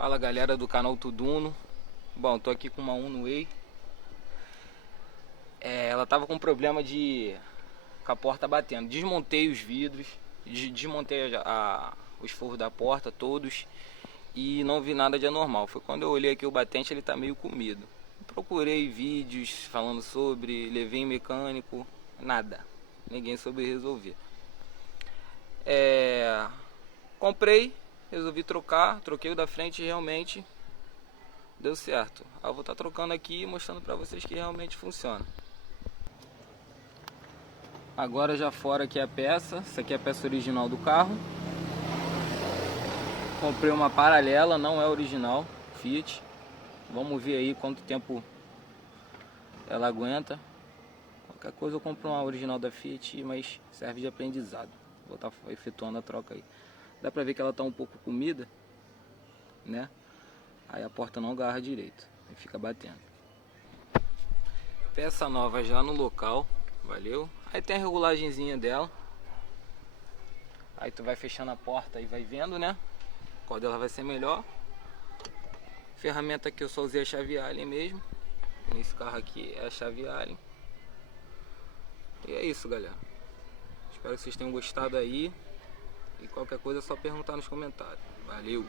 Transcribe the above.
Fala galera do canal Tuduno. Bom, tô aqui com uma Uno Way. Ela tava com problema com a porta batendo. Desmontei os vidros, desmontei os forros da porta todos e não vi nada de anormal. Foi quando eu olhei aqui o batente, ele tá meio comido. Procurei vídeos falando sobre, levei em mecânico, nada. Ninguém soube resolver. Comprei, resolvi troquei o da frente e realmente deu certo. Eu vou estar trocando aqui e mostrando pra vocês que realmente funciona. Agora já fora aqui a peça, essa aqui é a peça original do carro. Comprei uma paralela, não é original, Fiat. Vamos ver aí quanto tempo ela aguenta. Qualquer coisa eu compro uma original da Fiat, mas serve de aprendizado. Vou estar efetuando a troca aí. Dá pra ver que ela tá um pouco comida, né? Aí a porta não agarra direito, aí fica batendo. Peça nova já no local, valeu? Aí tem a regulagenzinha dela. Aí tu vai fechando a porta e vai vendo, né? Qual dela vai ser melhor. Ferramenta que eu só usei a chave Allen mesmo. Nesse carro aqui é a chave Allen. E é isso, galera. Espero que vocês tenham gostado aí. E qualquer coisa é só perguntar nos comentários. Valeu!